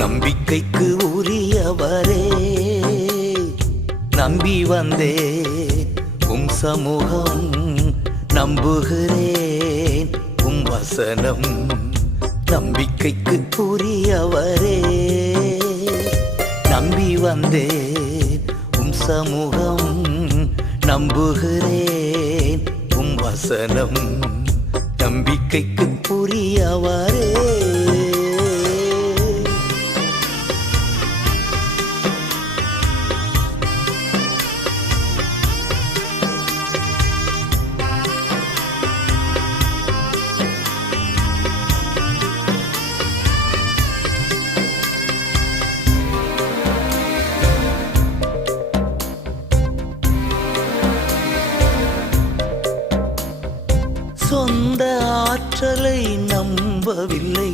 நம்பிக்கைக்கு உரியவரே, நம்பி வந்தே உம் சமூகம், நம்புகிறேன் உம் வசனம். நம்பிக்கைக்கு உரியவரே, நம்பி வந்தே உம் சமூகம், நம்புகிறேன் உம் வசனம். நம்பிக்கைக்கு உரியவரே. சொந்த ஆற்றலை நம்பவில்லை,